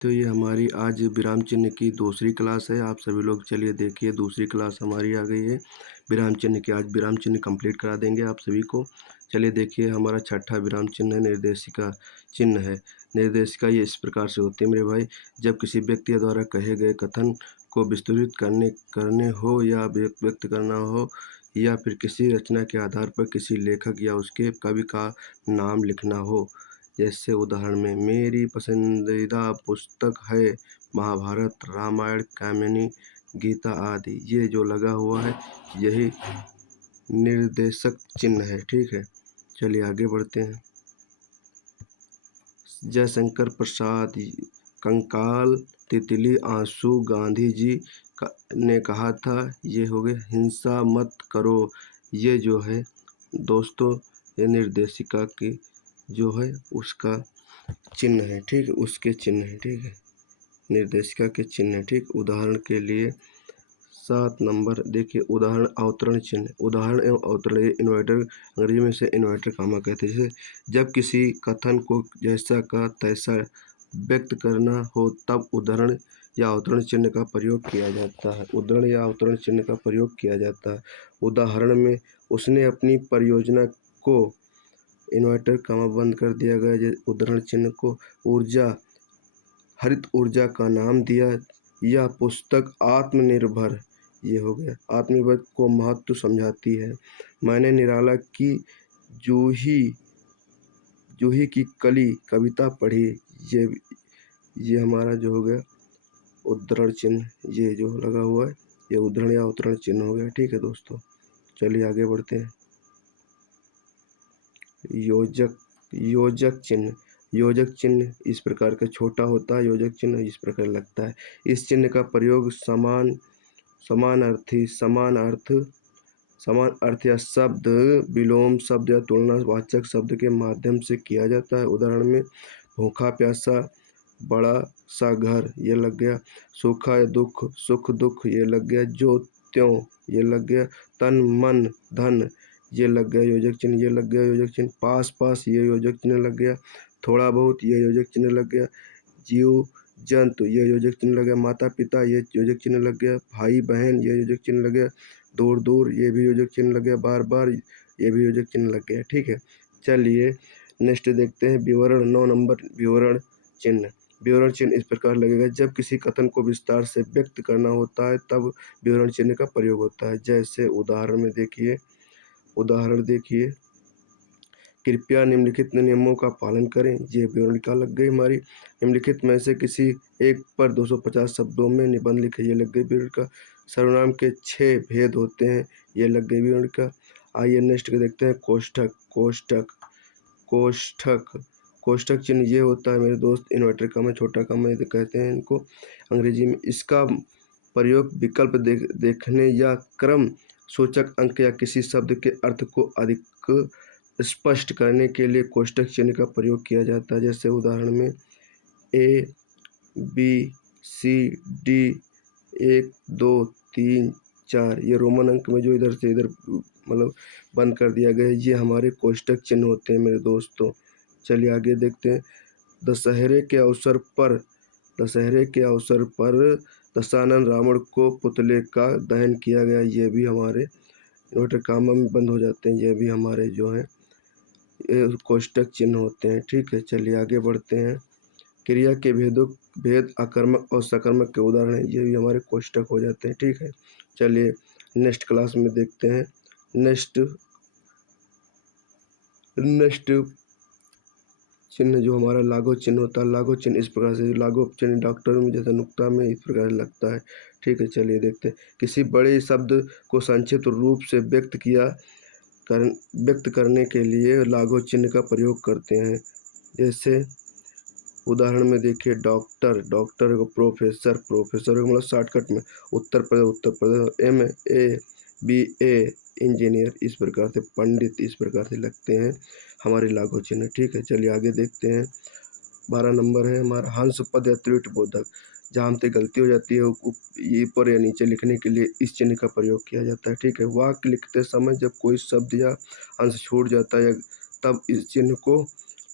तो ये हमारी आज विराम चिह्न की दूसरी क्लास है। आप सभी लोग चलिए देखिए दूसरी क्लास हमारी आ गई है विराम चिह्न की। आज विराम चिह्न कंप्लीट करा देंगे आप सभी को। चलिए देखिए हमारा छठा विराम चिह्न है निर्देशिका चिह्न है। निर्देशिका ये इस प्रकार से होती है मेरे भाई, जब किसी व्यक्ति द्वारा कहे गए कथन को विस्तृत करने हो या व्यक्त करना हो या फिर किसी रचना के आधार पर किसी लेखक या उसके कवि का नाम लिखना हो। जैसे उदाहरण में मेरी पसंदीदा पुस्तक है महाभारत, रामायण, कामिनी, गीता आदि। ये जो लगा हुआ है यही निर्देशक चिन्ह है। ठीक है, चलिए आगे बढ़ते हैं। जयशंकर प्रसाद, कंकाल, तितली, आंसू, गांधी जी ने कहा था। ये हो गए हिंसा मत करो। ये जो है दोस्तों ये निर्देशिका की जो है उसका चिन्ह है। ठीक है, उसके चिन्ह है। ठीक है, निर्देशिका के चिन्ह है। ठीक, उदाहरण के लिए 7 नंबर देखिए, उदाहरण अवतरण चिन्ह। उदाहरण एवं अवतरण ये इन्वर्टर, अंग्रेजी में इसे इन्वर्टर कामा कहते हैं। जैसे जब किसी कथन को जैसा का तैसा व्यक्त करना हो तब उदाहरण या अवतरण चिन्ह का प्रयोग किया जाता है। उदाहरण या अवतरण चिन्ह का प्रयोग किया जाता है। उदाहरण में उसने अपनी परियोजना को इन्वर्टर कामा बंद कर दिया गया। उदाहरण चिन्ह को ऊर्जा, हरित ऊर्जा का नाम दिया। यह पुस्तक आत्मनिर्भर, ये हो गया आत्मनिर्भर को महत्व समझाती है। मैंने निराला की जूही जूही की कली कविता पढ़ी। ये हमारा जो हो गया उद्धरण चिन्ह, ये जो लगा हुआ है ये उद्धरण या अवतरण चिन्ह हो गया। ठीक है दोस्तों, चलिए आगे बढ़ते हैं। योजक चिन्ह। योजक चिन्ह इस प्रकार का छोटा होता है। योजक चिन्ह इस प्रकार लगता है। इस चिन्ह का प्रयोग समान अर्थ या शब्द विलोम शब्द या तुलनावाचक शब्द के माध्यम से किया जाता है। उदाहरण में भूखा प्यासा, बड़ा सा घर, ये लग गया। सूखा या दुख, सुख दुख, ये लग गया। जो त्यों, ये लग गया। तन मन धन, ये लग गया योजक चिन्ह। ये लग गया योजक चिन्ह। पास पास, ये योजक चिन्ह लग गया। थोड़ा बहुत, ये योजक चिन्ह लग गया। जीव जंतु, ये योजक चिन्ह लग गया। माता पिता, ये योजक चिन्ह लग गया। भाई बहन, ये योजक चिन्ह लग गया। दूर दूर, ये भी योजक चिन्ह लग गया। बार बार, ये भी योजक चिन्ह लग गया। ठीक है, चलिए नेक्स्ट देखते हैं विवरण। 9 नंबर विवरण चिन्ह। विवरण चिन्ह इस प्रकार लगेगा, जब किसी कथन को विस्तार से व्यक्त करना होता है तब विवरण चिन्ह का प्रयोग होता है। जैसे उदाहरण देखिए, कृपया निम्नलिखित नियमों का पालन करें। ये विवरण का लग गई हमारी। निम्नलिखित में से किसी एक पर 250 शब्दों में निबंध लिखे, ये लग गई विवरण का। सर्वनाम के 6 भेद होते हैं, ये लग गई विवरण का। आइए नेक्स्ट के देखते हैं कोष्ठक। कोष्ठक चिन्ह ये होता है मेरे दोस्त इन्वर्टर कामा, छोटा कामा कहते हैं इनको अंग्रेजी में। इसका प्रयोग विकल्प देखने या क्रम सूचक अंक या किसी शब्द के अर्थ को अधिक स्पष्ट करने के लिए कोष्ठक चिन्ह का प्रयोग किया जाता है। जैसे उदाहरण में ए बी सी डी 1 2 3 4, ये रोमन अंक में जो इधर से इधर मतलब बंद कर दिया गया है, ये हमारे कोष्ठक चिन्ह होते हैं मेरे दोस्तों। चलिए आगे देखते हैं। दशहरे के अवसर पर दशानन रावण को पुतले का दहन किया गया। ये भी हमारे इन्वर्टर कामा में बंद हो जाते हैं। ये भी हमारे जो है ये कोष्ठक चिन्ह होते हैं। ठीक है, चलिए आगे बढ़ते हैं। क्रिया के भेद आकर्मक और सकर्मक के उदाहरण हैं, ये भी हमारे कोष्ठक हो जाते हैं। ठीक है, चलिए नेक्स्ट क्लास में देखते हैं। नेक्स्ट चिन्ह जो हमारा लागू चिन्ह होता है। लागू चिन्ह इस प्रकार से, लागू चिन्ह डॉक्टर में जैसे नुक्ता में इस प्रकार लगता है। ठीक है, चलिए देखते हैं। किसी बड़े शब्द को संक्षिप्त रूप से व्यक्त करने के लिए लागू चिन्ह का प्रयोग करते हैं। जैसे उदाहरण में देखिए डॉक्टर को प्रोफेसर को मतलब शॉर्टकट में। Uttar Pradesh MA BA engineer, इस प्रकार से पंडित, इस प्रकार से लगते हैं हमारे लागू चिन्ह। ठीक है, चलिए आगे देखते हैं। 12 नंबर है हमारा हंस पद या त्रुटि बोधक। जहाँ हमसे गलती हो जाती है ये ऊपर या नीचे लिखने के लिए इस चिन्ह का प्रयोग किया जाता है। ठीक है, वाक्य लिखते समय जब कोई शब्द या अंश छूट जाता है तब इस चिन्ह को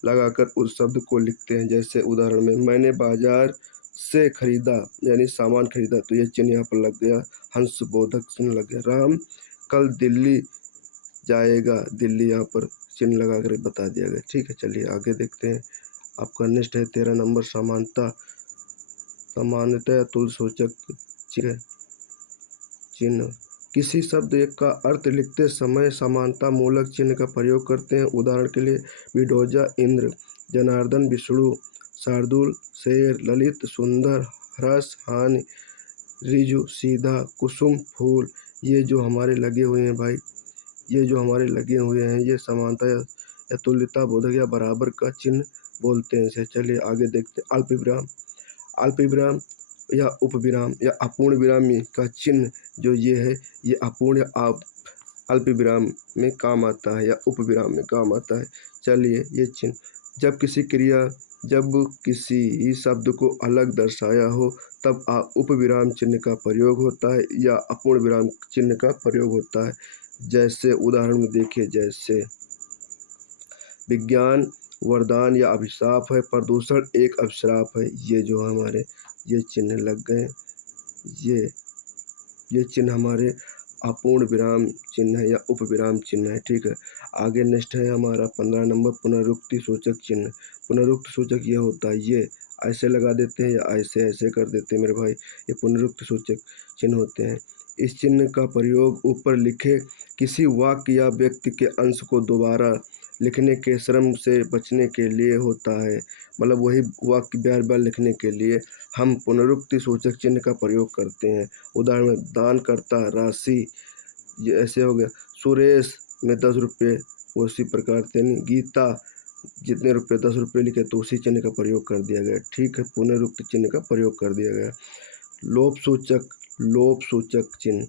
लगाकर उस शब्द को लिखते हैं। जैसे उदाहरण में मैंने बाजार से खरीदा यानी सामान खरीदा, तो ये चिन्ह यहाँ पर लग गया, हंस बोधक चिन्ह लग गया। राम कल दिल्ली जाएगा, दिल्ली यहाँ पर चिन्ह लगा कर बता दिया गया। ठीक है, चलिए आगे देखते हैं। आपका नेक्स्ट है 13 नंबर समानता। समानता या तुल्यसूचक चिन्ह। किसी शब्द का अर्थ लिखते समय समानता मूलक चिन्ह का प्रयोग करते हैं। उदाहरण के लिए विडोजा इंद्र, जनार्दन विष्णु, शार्दुल शेर, ललित सुंदर, हर्ष हानि, रिजु सीधा, कुसुम फूल। ये जो हमारे लगे हुए हैं भाई, ये जो हमारे लगे हुए हैं, ये समानता या तुल्यता बोधक या बराबर का चिन्ह बोलते हैं इसे। चलिए आगे देखते हैं। अल्पविराम। अल्पविराम या उपविराम या अपूर्ण विराम का चिन्ह जो ये है, ये अपूर्ण या अल्पविराम में काम आता है या उपविराम में काम आता है। चलिए ये चिन्ह जब किसी शब्द को अलग दर्शाया हो तब उपविराम चिन्ह का प्रयोग होता है या अपूर्ण विराम चिन्ह का प्रयोग होता है। जैसे उदाहरण में देखिए, जैसे विज्ञान वरदान या अभिशाप है, प्रदूषण एक अभिशाप है। ये जो हमारे ये चिन्ह लग गए, ये चिन्ह हमारे अपूर्ण विराम चिन्ह है या उपविराम चिन्ह है। ठीक है, आगे नेक्स्ट है हमारा 15 नंबर पुनरुक्ति सूचक चिन्ह। पुनरुक्ति सूचक ये होता है, ये ऐसे लगा देते हैं या ऐसे ऐसे कर देते हैं मेरे भाई, ये पुनरुक्ति सूचक चिन्ह होते हैं। इस चिन्ह का प्रयोग ऊपर लिखे किसी वाक्य या व्यक्ति के अंश को दोबारा लिखने के श्रम से बचने के लिए होता है। मतलब वही वाक्य बार बार लिखने के लिए हम पुनरुक्ति सूचक चिन्ह का प्रयोग करते हैं। उदाहरण में दान करता राशि, ये ऐसे हो गया। सुरेश में 10 रुपये, उसी प्रकार से गीता जितने रुपये 10 रुपये लिखे तो उसी चिन्ह का प्रयोग कर दिया गया। ठीक है, पुनरुक्ति चिन्ह का प्रयोग कर दिया गया। लोप सूचक चिन्ह।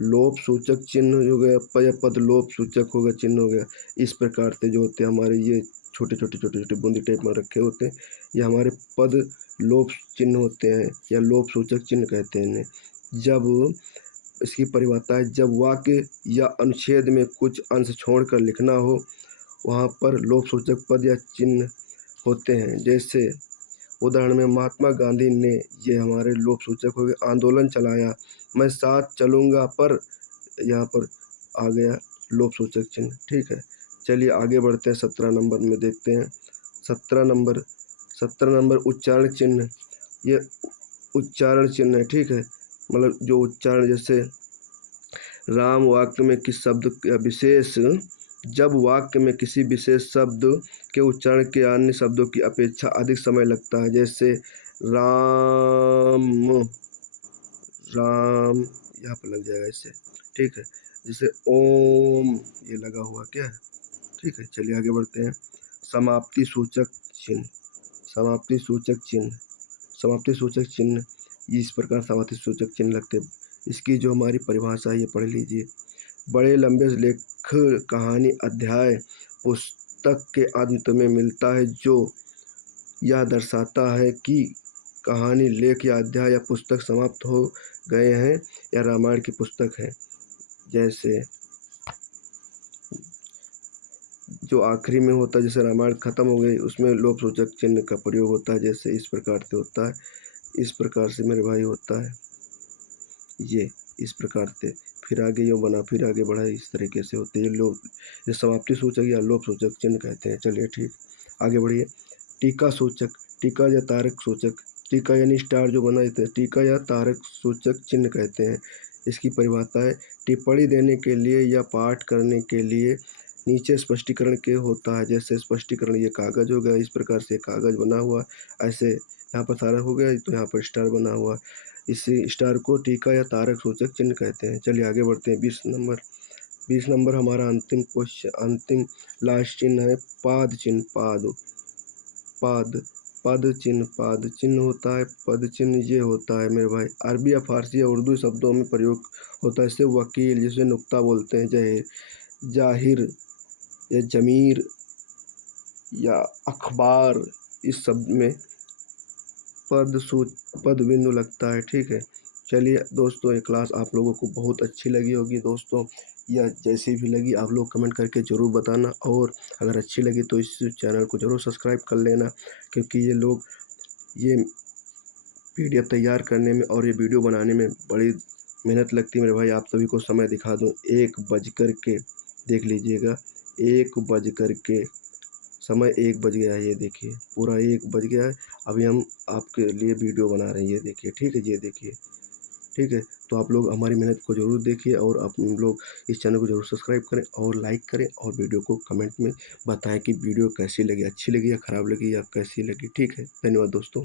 लोप सूचक चिन्ह हो गया, पद लोप सूचक हो गया, चिन्ह हो गया। इस प्रकार से जो होते हैं हमारे ये छोटे छोटे बूंदी टाइप में रखे होते हैं, ये हमारे पद लोप चिन्ह होते हैं या लोप सूचक चिन्ह कहते हैं इन्हें। जब इसकी परिभाषा है, जब वाक्य या अनुच्छेद में कुछ अंश छोड़कर लिखना हो वहाँ पर लोप सूचक पद या चिन्ह होते हैं। जैसे उदाहरण में महात्मा गांधी ने, ये हमारे लोप सूचक हो गए, आंदोलन चलाया, मैं साथ चलूँगा पर, यहाँ पर आ गया लोप सूचक चिन्ह। ठीक है, चलिए आगे बढ़ते हैं। 17 नंबर में देखते हैं। 17 नंबर उच्चारण चिन्ह। ये उच्चारण चिन्ह है। ठीक है, मतलब जो उच्चारण, जैसे राम वाक्य में किस शब्द या विशेष, जब वाक्य में किसी विशेष शब्द के उच्चारण के अन्य शब्दों की अपेक्षा अधिक समय लगता है। जैसे राम, राम यहाँ पर लग जाएगा इससे। ठीक है, जैसे ओम ये लगा हुआ क्या है। ठीक है, चलिए आगे बढ़ते हैं। समाप्ति सूचक चिन्ह। समाप्ति सूचक चिन्ह। समाप्ति सूचक चिन्ह इस प्रकार समाप्ति सूचक चिन्ह लगते हैं। इसकी जो हमारी परिभाषा है ये पढ़ लीजिए। बड़े लंबे लेख कहानी अध्याय पुस्तक के अंत में मिलता है जो यह दर्शाता है कि कहानी, लेख या अध्याय या पुस्तक समाप्त हो गए हैं या रामायण की पुस्तक है। जैसे जो आखिरी में होता है, जैसे रामायण खत्म हो गई, उसमें लोप सूचक चिन्ह का प्रयोग होता है। जैसे इस प्रकार से होता है, इस प्रकार से मेरे भाई होता है, ये इस प्रकार से फिर आगे यो बना, फिर आगे बढ़ा, इस तरीके से होते हैं ये समाप्ति सूचक या लोप सूचक चिन्ह कहते हैं। चलिए ठीक, आगे बढ़िए। टीका सूचक, टीका या तारक सूचक। टीका यानी स्टार जो बना देते हैं, टीका या तारक सूचक चिन्ह कहते हैं। इसकी परिभाषा है, टिप्पणी देने के लिए या पाठ करने के लिए नीचे स्पष्टीकरण के होता है। जैसे स्पष्टीकरण, ये कागज हो गया, इस प्रकार से कागज बना हुआ, ऐसे यहाँ पर तारक हो गया तो यहाँ पर स्टार बना हुआ, इसी स्टार को टीका या तारक सूचक चिन्ह कहते हैं। चलिए आगे बढ़ते हैं। 20 नंबर हमारा अंतिम क्वेश्चन, अंतिम लास्ट चिन्ह है पाद चिन्ह। पद चिन्ह होता है। पद चिन्ह ये होता है मेरे भाई, अरबी या फारसी या उर्दू शब्दों में प्रयोग होता है। जैसे वकील, जिसे नुक्ता बोलते हैं, जाहिर या जमीर या अखबार, इस शब्द में पद बिंदु लगता है। ठीक है, चलिए दोस्तों, ये क्लास आप लोगों को बहुत अच्छी लगी होगी दोस्तों, या जैसी भी लगी आप लोग कमेंट करके ज़रूर बताना, और अगर अच्छी लगी तो इस चैनल को ज़रूर सब्सक्राइब कर लेना, क्योंकि ये पीडीएफ तैयार करने में और ये वीडियो बनाने में बड़ी मेहनत लगती है मेरे भाई। आप सभी को समय दिखा दूँ, 1 बज कर के देख लीजिएगा, 1 बज कर के समय 1 बज गया है, ये देखिए पूरा 1 बज गया है। अभी हम आपके लिए वीडियो बना रहे हैं, ये देखिए, ठीक है, ये देखिए, ठीक है। तो आप लोग हमारी मेहनत को ज़रूर देखिए, और आप लोग इस चैनल को ज़रूर सब्सक्राइब करें और लाइक करें, और वीडियो को कमेंट में बताएं कि वीडियो कैसी लगी, अच्छी लगी या ख़राब लगी या कैसी लगी। ठीक है, धन्यवाद दोस्तों।